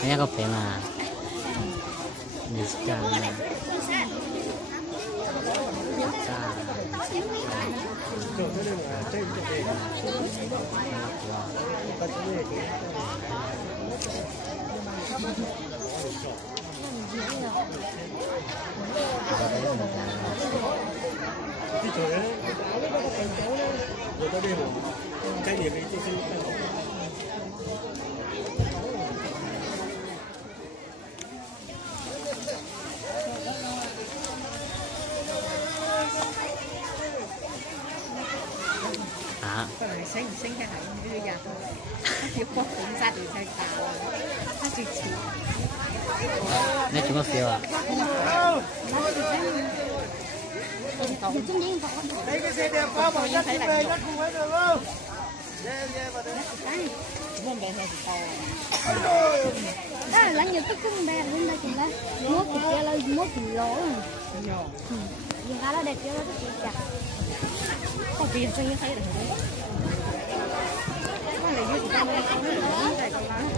Hanya kau pernah di sekarang. Sinh cái này bây giờ thôi, chỉ có cũng ra thì sai cả là nó chỉ Này chúng có phiếu à? Đây cái xe đẹp quá mà dắt về dắt không phải được không? Đó là nhiều tức cũng đẹp lên đây chúng ta mốt thì kia là mốt thì lỗ nhưng khá là đẹp kia là rất chặt có tiền cho như thế được đấy nó là dưới ta đây không nó này còn lắm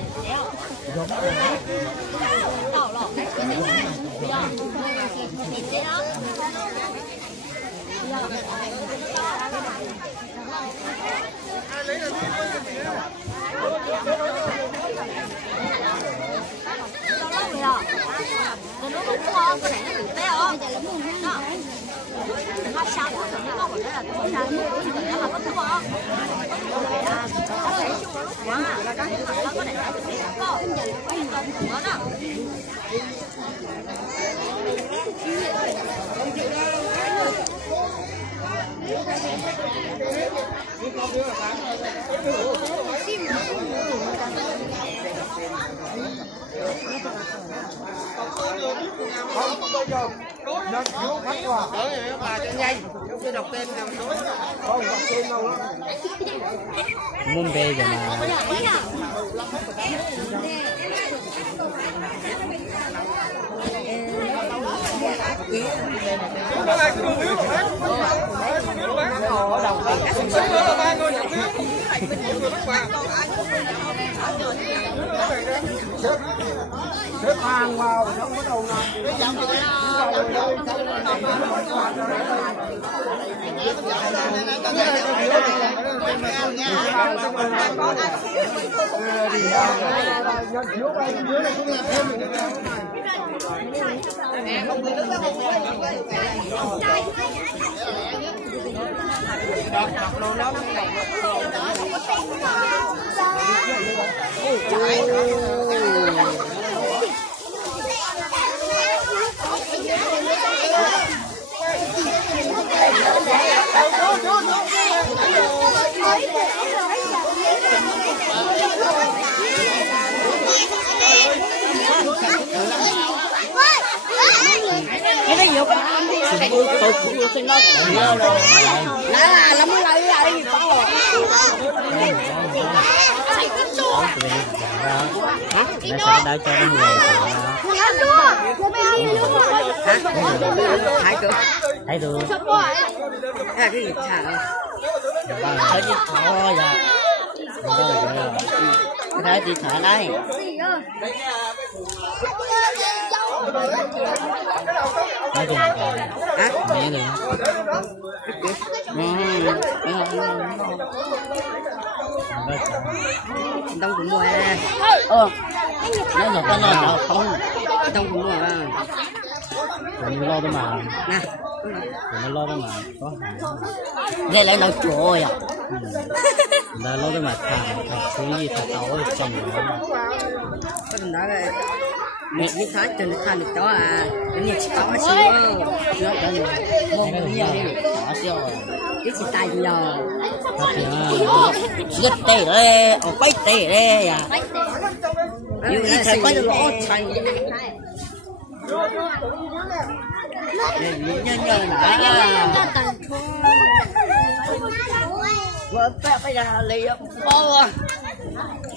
đỏ Nhận phiếu phát quà. bà cho nhanh tôi đọc tên nào Không, đọc tên đâu đó. Muốn bê rồi mà. Nó lại cái phiếu mà bán. Phiếu bán. Ở đầu tiền. Xứng nữa là 3 người nhận phiếu. Người bắt quà. Xếp hàng vào xong bắt đầu làm. Nhận phiếu bay dưới này cũng là thêm được. đọc luôn đó cái đấy nhiều tôi cũng xin nó là lắm lấy lại gì con rồi Nó sẽ đỡ cho những người thấy được cái gì chả thấy gì thôi à cái thấy gì thả đây nói chung là nhẹ được đông cũng mua nếu mà có nào không đông cũng mua mình lo thôi mà nè mình lo thôi mà có đây lại là trời à là lo thôi mà thằng thứ gì thằng tao ở trong đó có đừng nói đây những thái cho nó than được đó à những gì có mà xíu nó đã mua nhiều có xíu cái gì tài giờ rất tệ đấy ở bách tệ đấy à nhưng mà sẽ có được lỗ thành nhân nhân đã bây giờ lấy bao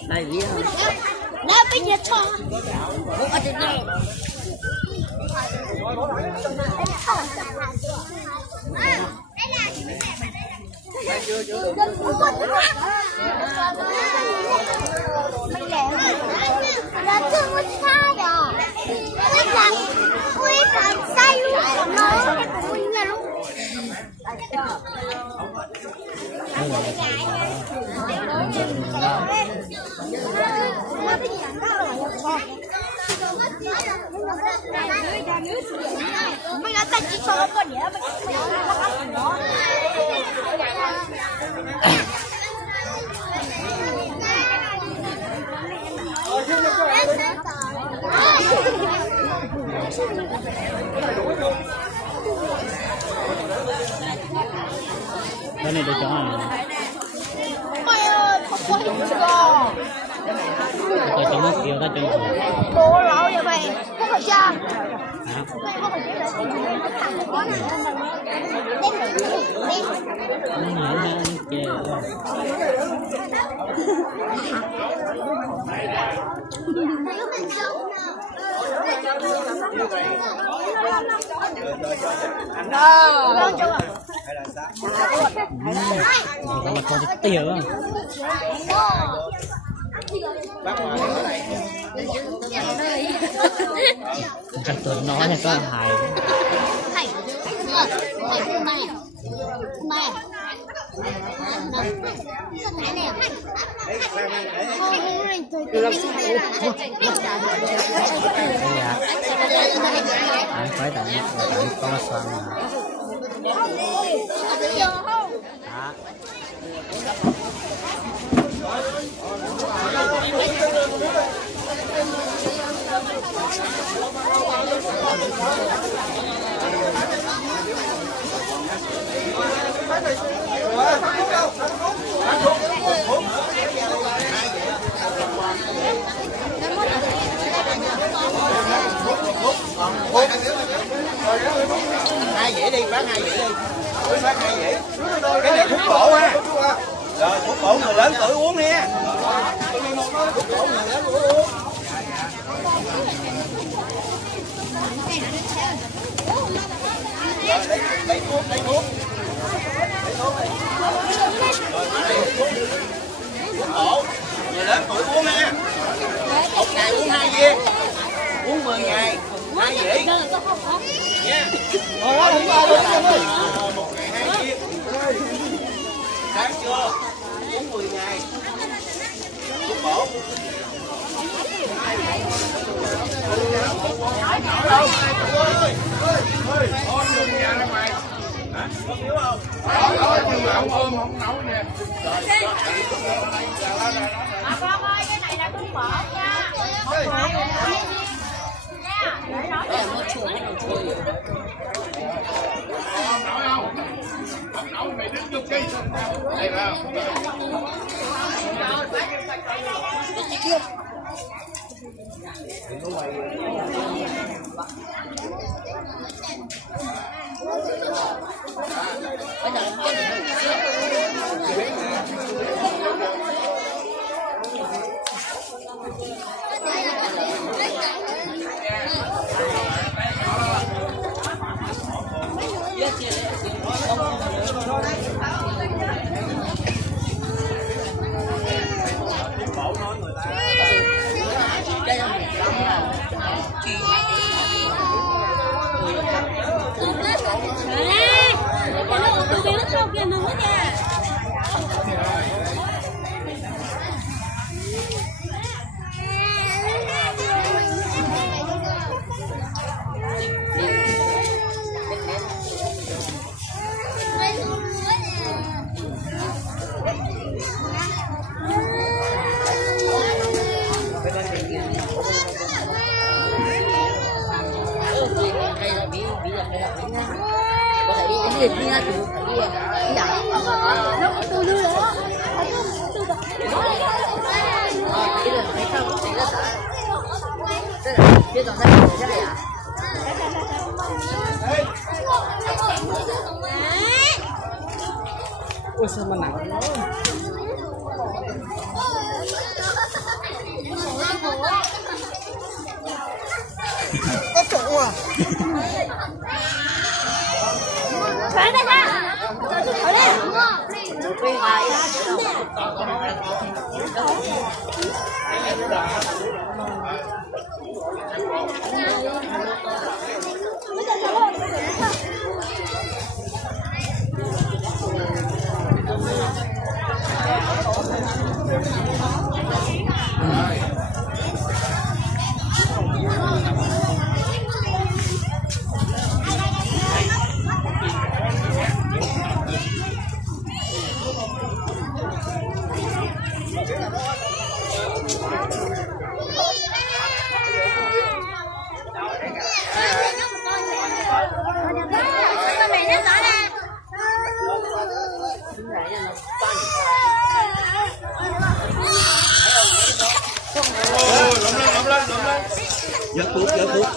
này gì nó bây giờ cho không có tiền đâu là thương mấy người ta chỉ cho con nhé cái này để cho này ta cho nó kiểu ta cho bố lão vậy mày có phải cha đó là con tiêu á chắc tôi nói là có hài anh phải tặng con xoan hai dĩa đi, bán hai dĩa đi. Bán hai dĩa. Cái này thuốc bổ ha. Rồi thuốc bổ người lớn tự uống nha. Thuốc bổ người lớn tự uống. Lấy thuốc, lấy thuốc. Thuốc bổ người lớn tự uống nha. Một ngày uống 2 viên. Uống 10 ngày. 2 dĩa. Nha. Một ngày 2 viên. Sáng chưa? Uống 10 ngày. Thuốc bổ. Ôi, dùng nhà ra ngoài. Hả? Có thiếu không? Ôm không nấu nè. con ơi, cái này là thuốc bổ nha. Một ngày nha. Để nói là một chuột Không nấu mày đứng vô cây. Đây vào. ôi sao mà nặng quá Có trụ à? Phải đây ra. Ở đây. Giật cuộc, giật cuộc.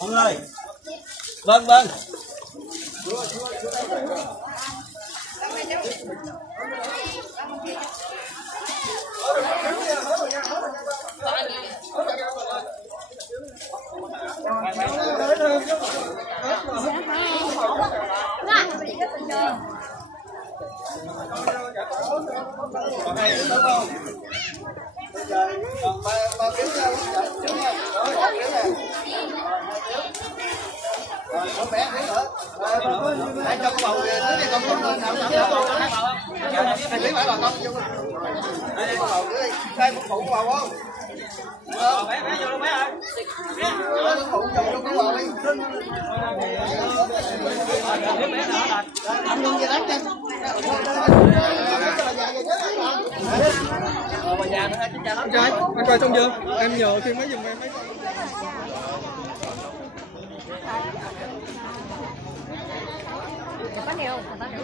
Ông ơi. Vâng vâng. Anh coi xong chưa? Em nhờ khi mấy giùm em mấy con. Bắt đều, bắt đều.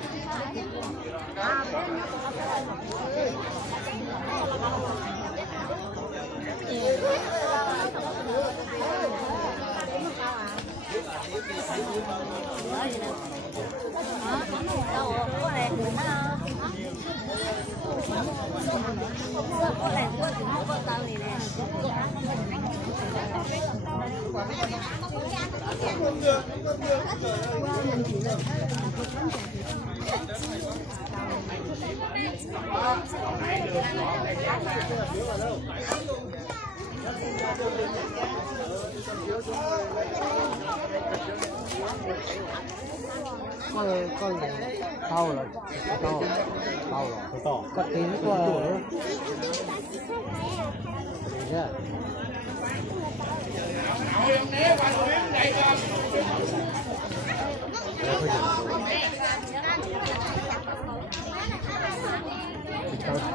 Con này to rồi, to, cắt kín quá.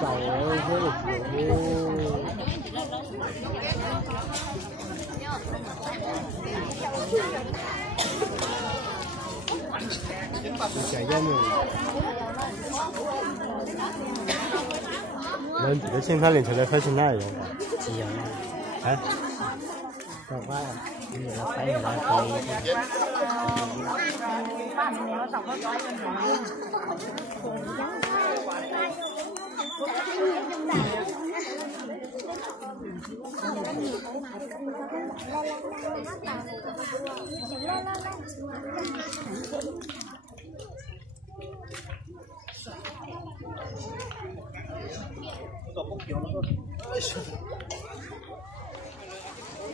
Cháu ơi, chạy ra nhiều. Nên chỉ có trên phát liền trở lại phát trên này rồi. Chỉ vậy. Hả? Còn qua. Bây giờ nó phải là thì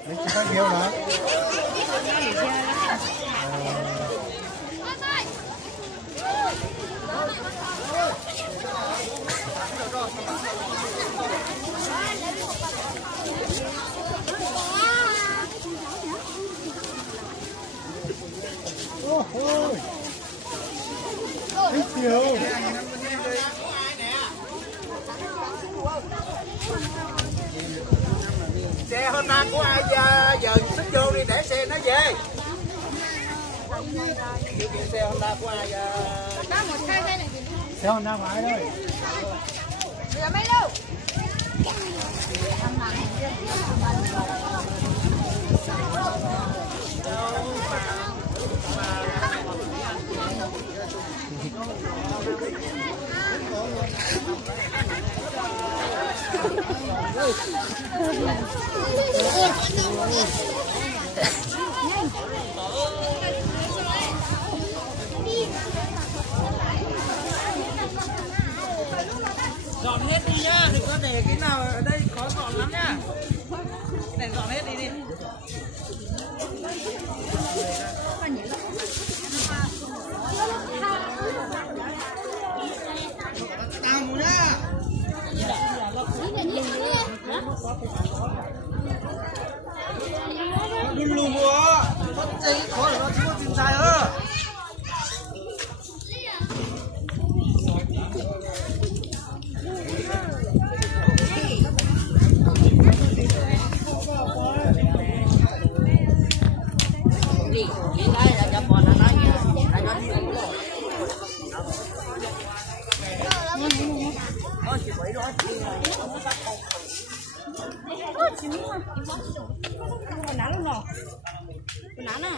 Lấy cái kêu hả? Ôi. Thích nhiều. Xe Honda của ai giờ sức vô đi để xe nó về. điều kiện xe Honda của ai Xe Honda phải thôi. Giờ mấy đâu? dọn hết đi nhá, đừng có để cái nào ở đây khó dọn lắm nhá. Cái này dọn hết đi đi. Tao muốn nhá. Đừng lùm quá. Nó chơi cái khó để nó chưa tìm sai hơn. Banana.